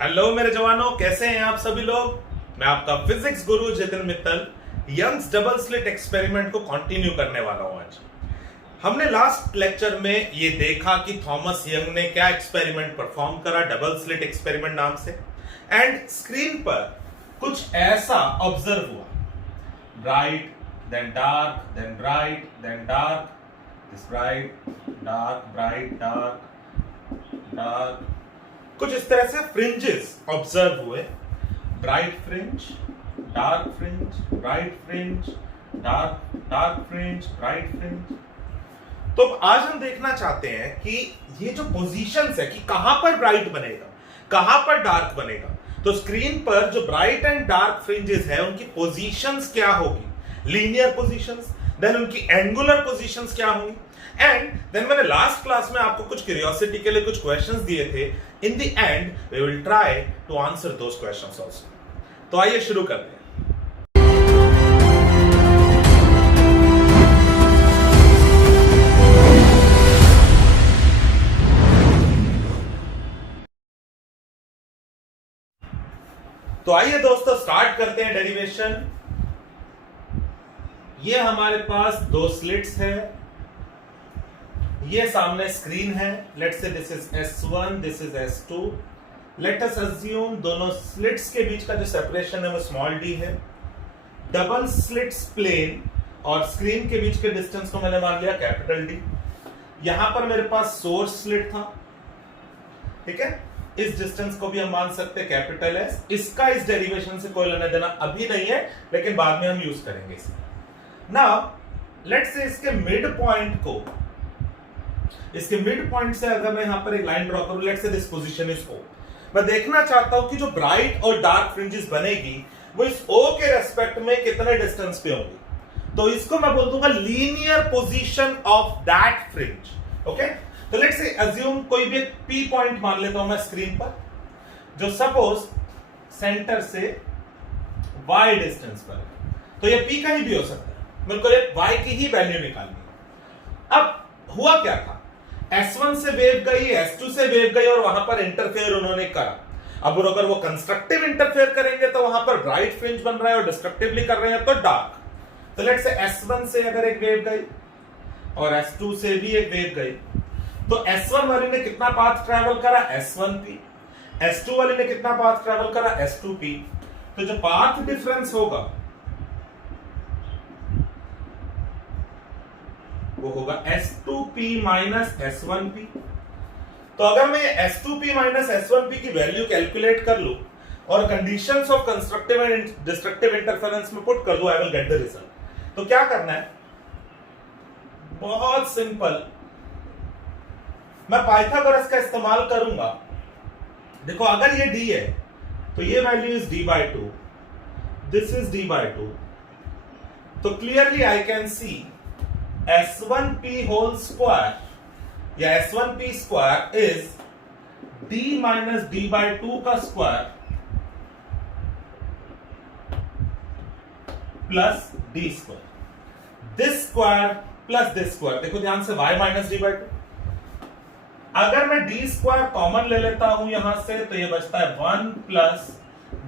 Hello मेरे जवानों, कैसे हैं आप सभी लोग। मैं आपका फिजिक्स गुरु Jitin Mittal Young's double slit experiment को कंटिन्यू करने वाला हूं। आज हमने लास्ट लेक्चर में ये देखा कि थॉमस यंग ने क्या एक्सपेरिमेंट परफॉर्म करा, डबल स्लिट एक्सपेरिमेंट नाम से। एंड स्क्रीन पर कुछ ऐसा ऑब्जर्व हुआ, bright then dark then bright then dark, this bright dark bright dark dark, कुछ इस तरह से फ्रिंजेस ऑब्जर्व हुए, bright fringe dark fringe bright fringe dark dark fringe bright fringe. तो आज हम देखना चाहते हैं कि ये जो पोजीशंस है कि कहां पर ब्राइट बनेगा, कहां पर डार्क बनेगा। तो स्क्रीन पर जो ब्राइट एंड डार्क फ्रिंजेस है उनकी पोजीशंस क्या होगी, लीनियर पोजीशंस, देन उनकी एंगुलर पोजीशंस क्या होंगी। एंड देन मैंने लास्ट क्लास में आपको कुछ क्यूरियोसिटी के लिए कुछ क्वेश्चंस दिए थे। In the end we will try to answer those questions also. तो आइए शुरू करते हैं। तो आइए दोस्तों स्टार्ट करते हैं डेरिवेशन। ये हमारे पास दो स्लिट्स है, ये सामने स्क्रीन है। Let's say this is S1, this is S2। Let us assume दोनों स्लिट्स के बीच का जो सेपरेशन है वो स्मॉल d है। डबल स्लिट्स प्लेन और स्क्रीन के बीच के डिस्टेंस को मैंने मान लिया कैपिटल D। यहां पर मेरे पास सोर्स स्लिट था, ठीक है। इस डिस्टेंस को भी हम मान सकते हैं कैपिटल S। इसका इस डेरिवेशन से कोई लेना देना अभी नहीं है, लेकिन बाद में हम यूज करेंगे इसे। नाउ लेट्स से इसके मिड पॉइंट को, इसके मिड पॉइंट से अगर मैं यहां पर एक लाइन ड्रॉ करूं, let's say this position is O। मैं देखना चाहता हूं कि जो ब्राइट और डार्क फ्रिंजेस बनेगी वो इस O के रेस्पेक्ट में कितने डिस्टेंस पे होंगी। तो इसको मैं बोल दूंगा linear position of that fringe. Okay, तो लेट्स से अज्यूम कोई भी एक P पॉइंट मान लेता हूं मैं स्क्रीन पर, जो सपोज सेंटर से Y डिस्टेंस पर है। तो ये P कहीं भी हो सकता है, मेरे को एक Y की ही वैल्यू निकालनी है। अब हुआ क्या था, S1 से वेव गई, S2 से वेव गई और वहां पर इंटरफेयर उन्होंने करा। अब अगर वो कंस्ट्रक्टिव इंटरफेयर करेंगे तो वहां पर ब्राइट फ्रिंज बन रहा है और डिस्ट्रक्टिवली कर रहे हैं तो डार्क। तो लेट्स से S1 से अगर एक वेव गई और S2 से भी एक वेव गई, तो S1 वाली ने कितना पाथ ट्रैवल करा, S1P। S2 वाली ने कितना पाथ ट्रैवल करा, S2P। तो जो पाथ डिफरेंस होगा वो होगा S2P माइनस S1P। तो अगर मैं S2P माइनस S1P की वैल्यू कैलकुलेट कर लूं और conditions of constructive and destructive interference में पुट कर दूं, I will get the result. तो क्या करना है, बहुत सिंपल, मैं पाइथागोरस का इस्तेमाल करूंगा। देखो अगर ये D है तो ये value is D/2, this is D/2। तो clearly I can see S1P whole square या S1P square is D minus D/2 का square plus D square, this square plus this square. देखो ध्यान से y माइनस D/2। अगर मैं D square common ले लेता हूं यहां से, तो ये बचता है 1 plus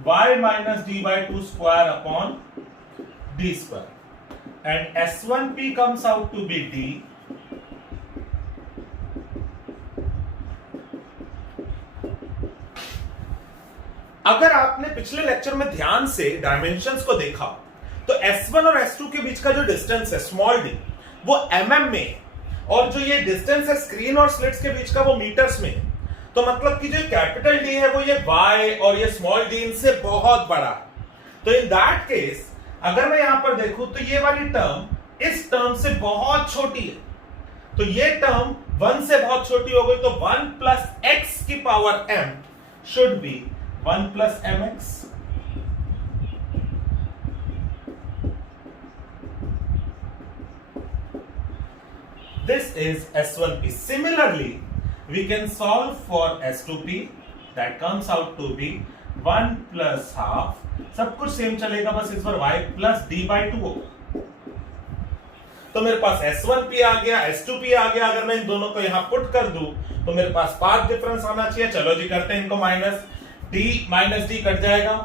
y minus D/2 square upon D square. And S1P comes out to be D अगर आपने पिछले लेक्चर में ध्यान से डायमेंशंस को देखा तो S1 और S2 के बीच का जो डिस्टेंस है स्मॉल d वो mm में है, और जो ये डिस्टेंस है स्क्रीन और स्लिट्स के बीच का वो मीटर्स में है। तो मतलब कि जो कैपिटल D है वो ये y और ये स्मॉल d इनसे बहुत बड़ा है। तो इन दैट केस अगर मैं यहां पर देखूं तो ये वाली टर्म इस टर्म से बहुत छोटी है, तो ये टर्म 1 से बहुत छोटी हो गई। तो 1 प्लस x की power m should be 1 plus mx। This is S1P। Similarly we can solve for S2P, that comes out to be 1 plus half, सब कुछ सेम चलेगा, बस इस बार y प्लस D/2 होगा। तो मेरे पास S1P आ गया, S2P आ गया। अगर मैं इन दोनों को यहां पुट कर दूं तो मेरे पास पाथ डिफरेंस आना चाहिए। चलो जी करते हैं इनको minus. d minus D cut जाएगा,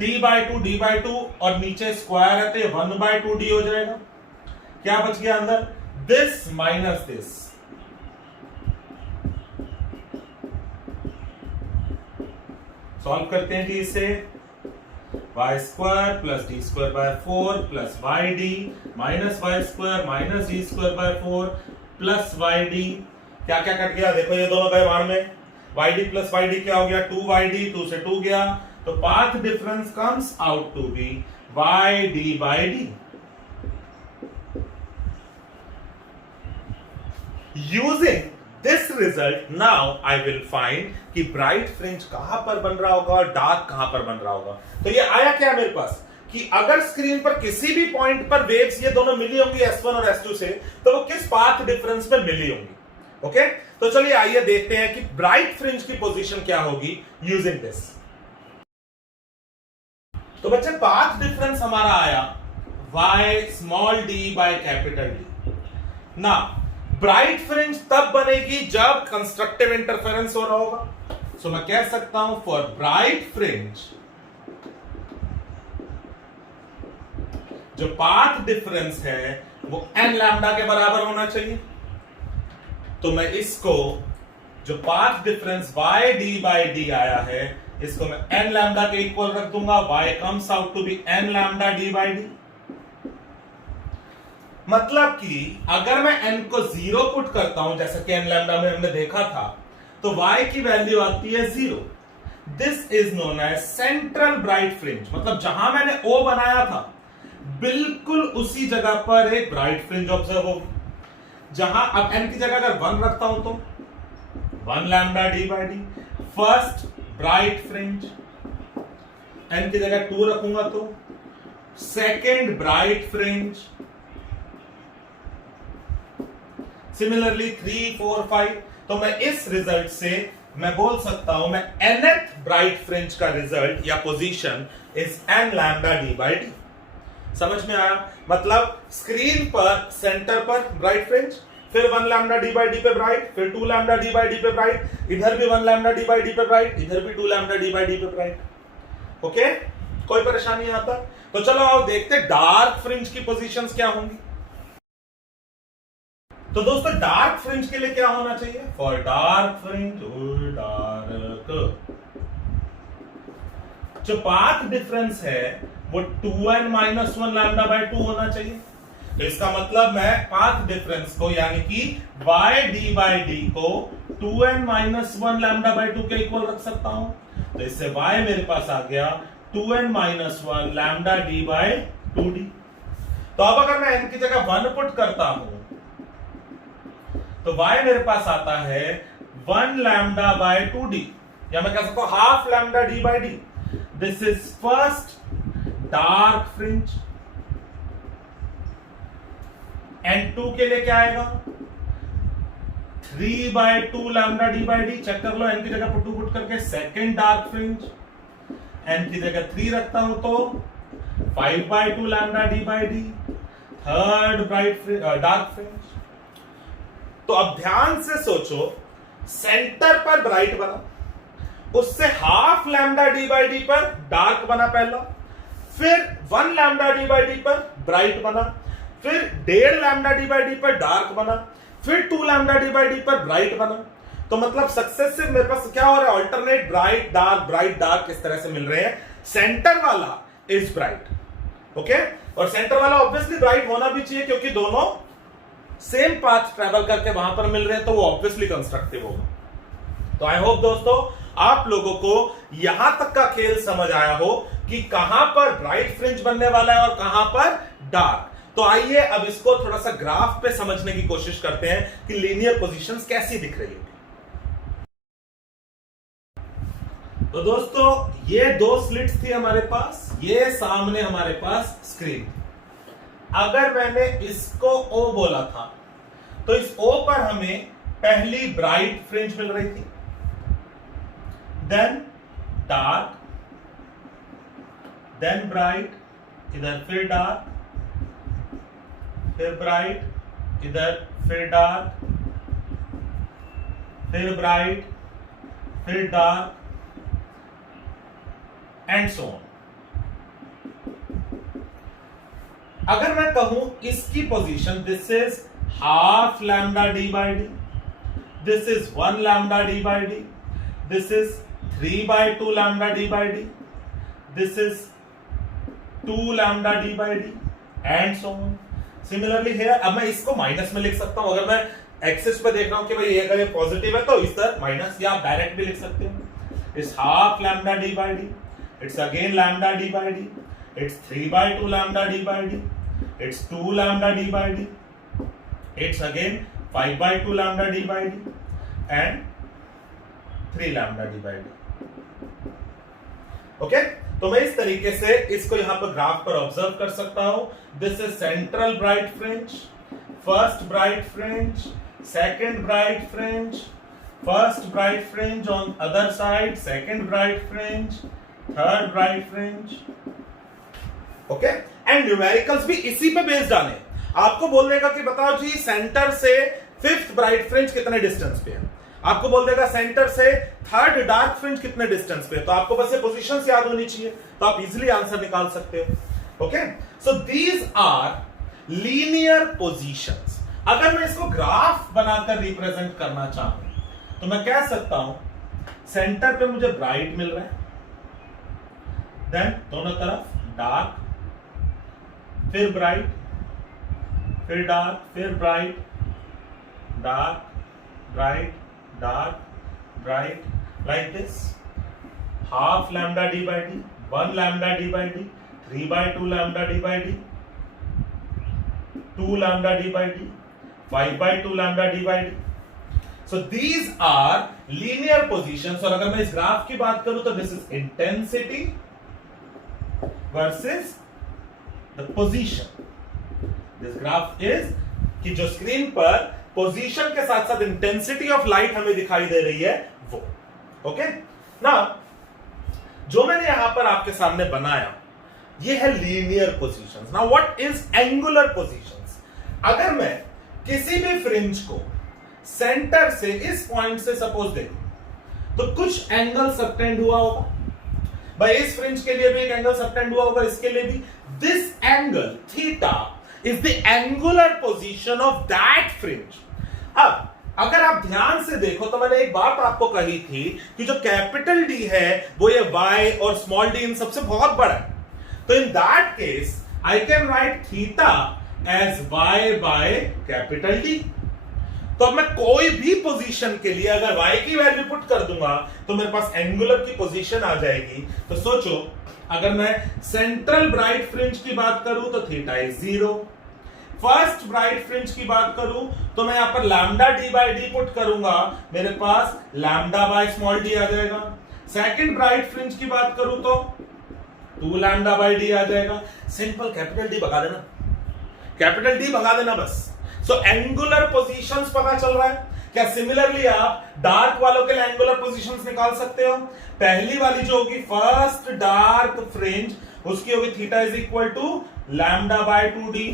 d बाई टू और नीचे स्क्वायर रहते 1/2d हो जाएगा। क्या बच गया अंदर? This minus this. सॉल्व करते हैं डी से, y square plus d square by 4 plus y d minus y square minus d square by 4 plus y d. क्या क्या कट गया देखो, ये दोनों गए बाहर में, y d plus y d क्या हो गया? 2y_d, 2 से 2 गया, तो path difference comes out to be y d by D. Using this result now I will find कि ब्राइट फ्रिंज कहां पर बन रहा होगा और डार्क कहां पर बन रहा होगा। तो ये आया क्या मेरे पास कि अगर स्क्रीन पर किसी भी पॉइंट पर वेव्स ये दोनों मिली होंगी S1 और S2 से, तो वो किस पाथ डिफरेंस में मिली होंगी। ओके, तो चलिए आइए देखते हैं कि ब्राइट फ्रिंज की पोजीशन क्या होगी यूजिंग दिस। तो बच्चे पाथ डिफरेंस हमारा आया y small d by capital D। ना ब्राइट फ्रिंज तब बनेगी जब कंस्ट्रक्टिव इंटरफेरेंस हो रहा होगा। सो मैं कह सकता हूं फॉर ब्राइट फ्रिंज जो पाथ डिफरेंस है वो n लैम्डा के बराबर होना चाहिए। तो मैं इसको जो path difference y d by D आया है, इसको मैं n लैम्डा के इक्वल रख दूंगा, y comes out to be n lambda d by D. मतलब कि अगर मैं n को 0 पुट करता हूं जैसा कि n लैम्डा में हमने देखा था, तो y की वैल्यू आती है 0। This is known as central bright fringe. मतलब जहां मैंने O बनाया था बिल्कुल उसी जगह पर एक ब्राइट फ्रिंज ऑब्जर्व होगी। जहां अब n की जगह अगर 1 रखता हूं तो 1 lambda d by D first bright fringe, n की जगह 2 रखूंगा तो सेकेंड ब्राइट फ्रिंज, सिमिलरली 3, 4, 5। तो मैं इस रिजल्ट से मैं बोल सकता हूं मैं nth ब्राइट फ्रिंज का रिजल्ट या position is n lambda d by D. समझ में आया? मतलब स्क्रीन पर सेंटर पर ब्राइट फ्रिंज, फिर 1 लैम्डा d बाई डी पे ब्राइट, फिर 2 लैम्डा d बाई डी पे ब्राइट, इधर भी 1 लैम्डा d बाई डी पे ब्राइट, इधर भी 2 लैम्डा d बाई डी पे ब्राइट। ओके, कोई परेशानी यहां तक? तो चलो आओ देखते डार्क फ्रिंज की पोजीशंस क्या होंगी। तो दोस्तों डार्क फ्रिंज के लिए क्या होना चाहिए? फॉर डार्क फ्रिंज डार्क जो पाथ डिफरेंस है वो 2n माइनस 1 लैम्डा बाई 2 होना चाहिए। तो इसका मतलब मैं पाथ डिफरेंस को यानी कि y d बाई डी को 2n माइनस 1 लैम्डा बाई 2 के इक्वल रख सकता हूं। तो इससे y मेरे पास आ गया 2n minus 1 lambda d by 2d। तो अब अगर मैं n की जगह 1 पुट करता हूं तो y मेरे पास आता है 1 लैम्डा बाई 2d, या मैं कह सकता हूं half lambda d by D. This is first dark fringe. n2 के लिए क्या आएगा? 3 by 2 lambda d by D. Check कर लो n की जगह 2 पुट करके। सेकेंड डार्क फ्रिंज, n की जगह 3 रखता हूं तो 5 by 2 lambda d by D. Third bright dark fringe. तो अब ध्यान से सोचो, सेंटर पर ब्राइट बना, उससे half lambda d by D पर डार्क बना पहला, फिर 1 लैम्डा d बाई डी पर ब्राइट बना, फिर 1.5 लैम्डा d बाई डी पर डार्क बना, फिर 2 लैम्डा d बाई डी पर ब्राइट बना। तो मतलब सक्सेसिव मेरे पास क्या हो रहा है? ऑल्टरनेट ब्राइट डार्क इस तरह से मिल रहे हैं। सेंटर वाला इज ब्राइट, ओके, और सेंटर वाला ऑब्वियसली ब्राइट होना भी चाहिए क्योंकि दोनों सेम पाथ ट्रेवल करके वहां पर मिल रहे हैं, तो वो ऑब्वियसली कंस्ट्रक्टिव होगा। तो आई होप दोस्तों आप लोगों को यहां तक का खेल समझ आया हो कि कहां पर ब्राइट फ्रिंज बनने वाला है और कहां पर डार्क। तो आइए अब इसको थोड़ा सा ग्राफ पे समझने की कोशिश करते हैं कि लीनियर पोजीशंस कैसी दिख रही है। तो दोस्तों ये 2 स्लिट्स थी हमारे पास, ये सामने हमारे पास स्क्रीन। अगर मैंने इसको O बोला था तो इस O पर हमें पहली ब्राइट फ्रिंज मिल रही थी, देन डार्क, देन ब्राइट, इधर फिर डार्क, फिर ब्राइट, इधर फिर डार्क, फिर ब्राइट, फिर डार्क, एंड सो ऑन। अगर मैं कहूं इसकी position, this is half lambda d by D, this is 1 lambda d by D, this is 3/2 lambda d by D, this is 2 lambda d by D and so on. Similarly here, अब मैं इसको minus में लिख सकता हूं। अगर मैं axis पे देख रहा हूं कि भाई ये अगर ये पॉजिटिव है तो इस तरह माइनस, या आप डायरेक्ट भी लिख सकते हो। It's half lambda d by D, it's again lambda d by D, it's 3/2 lambda d by D, it's 2 lambda d by d, it's again 5/2 lambda d by d and 3 lambda d by d। Okay, तो मैं इस तरीके से इसको यहां पर graph पर observe कर सकता हूं। This is central bright fringe, first bright fringe, second bright fringe, first bright fringe on other side, second bright fringe, third bright fringe. Okay, and numericals भी इसी पे बेस्ड आने। आपको बोल देगा कि बताओ जी सेंटर से फिफ्थ ब्राइट फ्रिंज कितने डिस्टेंस पे है, आपको बोल देगा सेंटर से थर्ड डार्क फ्रिंज कितने डिस्टेंस पे है, तो आपको बस ये पोजीशंस याद होनी चाहिए, तो आप इजीली आंसर निकाल सकते हो। Okay, so these are linear positions. अगर मैं इसको ग्राफ बनाकर रिप्रेजेंट करना चाहूं तो मैं कह सकता हूं सेंटर पे मुझे ब्राइट मिल रहा है, देन दोनों तरफ डार्क, फिर ब्राइट, फिर डार्क, फिर bright, dark, bright, dark, bright, like this. Half lambda d by D, 1 lambda d by D, 3/2 lambda d by D, 2 lambda d by D, 5/2 lambda d by D. So these are linear positions. और अगर मैं इस graph की बात करूं तो this is intensity versus the position. This graph is कि जो स्क्रीन पर पोजीशन के साथ साथ इंटेंसिटी ऑफ लाइट हमें दिखाई दे रही है वो। ओके, नाउ जो मैंने यहां पर आपके सामने बनाया ये है linear positions. Now what is angular positions? अगर मैं किसी भी फ्रिंज को सेंटर से इस पॉइंट से सपोज दे तो कुछ एंगल सबटेंड हुआ होगा, भाई इस फ्रिंज के लिए भी एक एंगल सबटेंड हुआ होगा, इसके लिए भी। This angle theta is the angular position of that fringe. अब अगर आप ध्यान से देखो तो मैंने एक बात आपको कही थी कि जो कैपिटल डी है वो ये y और स्मॉल डी इन सबसे बहुत बड़ा है, तो in that case I can write theta as y by capital D. तो अब मैं कोई भी पोजीशन के लिए अगर y की वैल्यू पुट कर दूंगा तो मेरे पास एंगुलर की पोजीशन आ जाएगी। तो सोचो अगर मैं सेंट्रल ब्राइट फ्रिंज की बात करूं तो theta is 0, first bright fringe की बात करूं तो मैं यहां पर lambda d by D put करूंगा, मेरे पास लैम्डा बाय स्मॉल डी आ जाएगा। सेकंड ब्राइट फ्रिंज की बात करूं तो 2 लैम्डा बाय डी आ जाएगा। सिंपल, कैपिटल डी भगा देना, कैपिटल डी भगा देना बस। सो एंगुलर पोजीशंस पता चल रहा है क्या? सिमिलरली आप डार्क वालों के लिए एंगुलर पोजीशंस निकाल सकते हो। पहली वाली जो होगी फर्स्ट डार्क फ्रिंज, उसकी होगी theta is equal to lambda by 2d।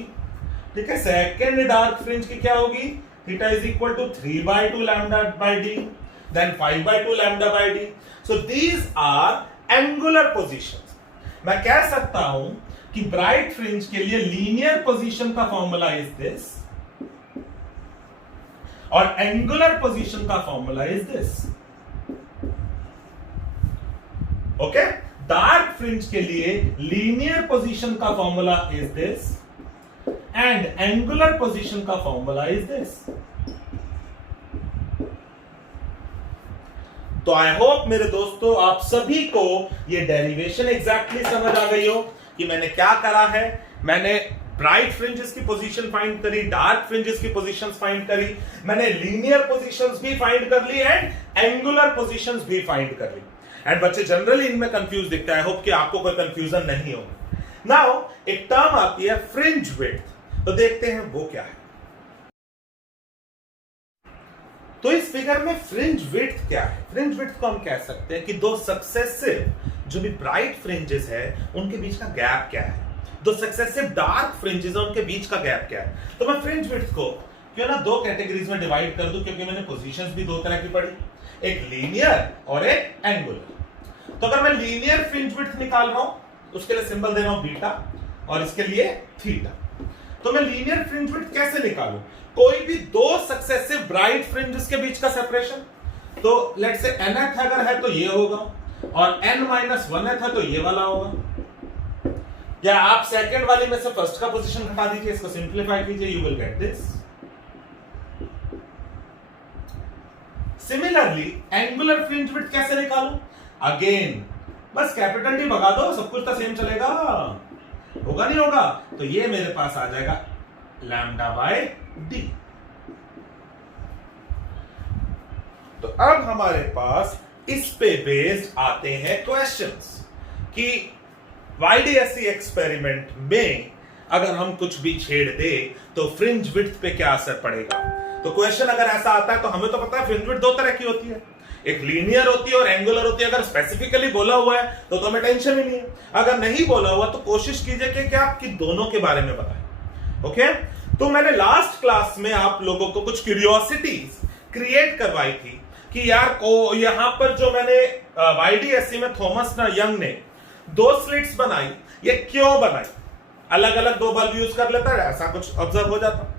ठीक है, सेकंड डार्क फ्रिंज की क्या होगी? Theta is equal to 3/2 lambda by d, then 5/2 lambda by d। So these are angular positions. मैं कह सकता हूं कि ब्राइट फ्रिंज के लिए लीनियर पोजीशन का फॉर्मूला इज दिस और एंगुलर पोजीशन का formula is this. Okay, dark fringe के लिए लीनियर पोजीशन का formula is this and angular position का फॉर्मूला इज दिस। तो आई होप मेरे दोस्तों आप सभी को ये डेरिवेशन एग्जैक्टली समझ आ गई हो कि मैंने क्या करा है। मैंने ब्राइट फ्रिंजेस की पोजीशन फाइंड करी, डार्क फ्रिंजेस की पोजीशंस फाइंड करी, मैंने लीनियर पोजीशंस भी फाइंड कर ली एंड एंगुलर पोजीशंस भी फाइंड कर ली। एंड बच्चे जनरली इनमें कंफ्यूज दिखता है, होप कि आपको कोई कंफ्यूजन नहीं होगा। नाउ एक टर्म आती है फ्रिंज विड्थ, तो देखते हैं वो क्या है। तो इस फिगर में फ्रिंज विड्थ क्या है? फ्रिंज विड्थ को हम कह सकते हैं कि दो सक्सेसिव जो भी ब्राइट फ्रिंजेस है उनके बीच का गैप क्या है, दो सक्सेसिव डार्क फ्रिंजेस है उनके बीच का गैप क्या है। तो मैं फ्रिंज विड्थ को क्यों ना दो कैटेगरीज में डिवाइड कर दूं, क्योंकि मैंने पोजीशंस भी दो तरह की पढ़ी, एक लीनियर और एक एंगुलर। तो अगर मैं लीनियर फ्रिंज विड्थ निकाल रहा हूं, उसके लिए सिंबल दे रहा हूं बीटा और इसके लिए थीटा। तो मैं लीनियर फ्रिंज विड्थ कैसे निकालूं? कोई भी दो सक्सेसिव ब्राइट फ्रिंजेस के बीच का सेपरेशन, तो लेट्स से nth अगर है तो ये होगा और n-1th है तो ये वाला होगा। या आप सेकंड वाली में से फर्स्ट का पोजीशन हटा दीजिए, इसको सिंप्लीफाई कीजिए, you will get this. Similarly angular fringe width कैसे निकालूं? अगेन बस कैपिटल डी भगा दो, सब कुछ तो सेम चलेगा, होगा नहीं होगा? तो ये मेरे पास आ जाएगा लैम्डा बाय डी। तो अब हमारे पास इस पे बेस्ड आते हैं क्वेश्चंस कि YDSC एक्सपेरिमेंट में अगर हम कुछ भी छेड़ दे तो फ्रिंज विड्थ पे क्या असर पड़ेगा। तो क्वेश्चन अगर ऐसा आता है तो हमें तो पता है फ्रिंज विड्थ दो तरह की होती है, एक लीनियर होती है और एंगुलर होती है। अगर स्पेसिफिकली बोला हुआ है तो हमें टेंशन ही नहीं है, अगर नहीं बोला हुआ तो कोशिश कीजिए कि क्या आपकी दोनों के बारे में बताएं। ओके, तो मैंने लास्ट क्लास में आप लोगों को कुछ क्यूरियोसिटीज क्रिएट करवाई थी कि यार को यहां पर जो मैंने YDSC में थॉमस यंग ने दो स्लिट्स बनाई, ये क्यों बनाई? अलग अलग दो बल्ब यूज कर लेता है, ऐसा कुछ ऑब्जर्व हो जाता,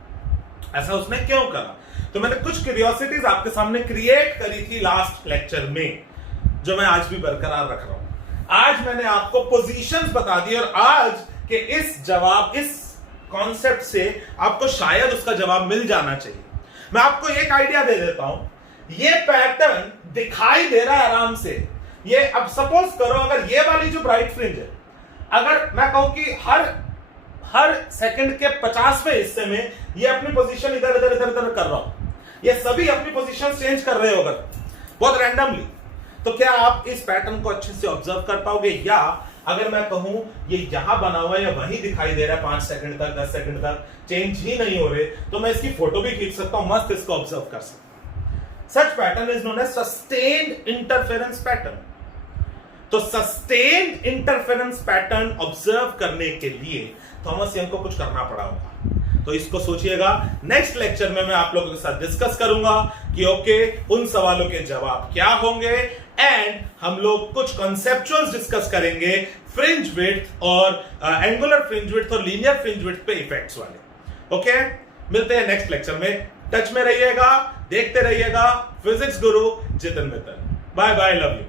ऐसा उसने क्यों करा? तो मैंने कुछ क्यूरियोसिटीज आपके सामने क्रिएट करी थी लास्ट लेक्चर में, जो मैं आज भी बरकरार रख रहा हूं। आज मैंने आपको पोजीशंस बता दी और आज के इस कॉन्सेप्ट से आपको शायद उसका जवाब मिल जाना चाहिए। मैं आपको एक आइडिया दे देता हूं, ये पैटर्न दिखाई दे रहा है आराम से। ये अब सपोज करो अगर ये वाली जो ब्राइट फ्रिंज है, अगर मैं कहूं कि हर सेकंड के 50वें हिस्से में ये अपनी पोजीशन इधर इधर इधर इधर कर रहा हूं, ये सभी अपनी पोजीशन चेंज कर रहे हो अगर बहुत रैंडमली, तो क्या आप इस पैटर्न को अच्छे से ऑब्जर्व कर पाओगे? या अगर मैं कहूं ये यहां बना हुआ है या वहीं दिखाई दे रहा है 5 सेकंड तक 10 सेकंड तक चेंज ही नहीं हो रहे, तो मैं इसकी फोटो भी खींच सकता हूं, मस्त इसको ऑब्जर्व कर सकता हूं। Such pattern is known as sustained interference pattern. तो सस्टेन्ड इंटरफेरेंस पैटर्न ऑब्जर्व करने के लिए थॉमस यंग को कुछ करना पड़ा होगा। तो इसको सोचिएगा, नेक्स्ट लेक्चर में मैं आप लोगों के साथ डिस्कस करूंगा कि ओके उन सवालों के जवाब क्या होंगे, एंड हम लोग कुछ कॉन्सेप्चुअल्स डिस्कस करेंगे फ्रिंज विड्थ और एंगुलर फ्रिंज विड्थ और लीनियर फ्रिंज विड्थ पे इफेक्ट्स वाले। ओके, मिलते हैं नेक्स्ट लेक्चर में। टच में रहिएगा, देखते रहिएगा physics Guru Jitin Mittal. Bye bye, love you.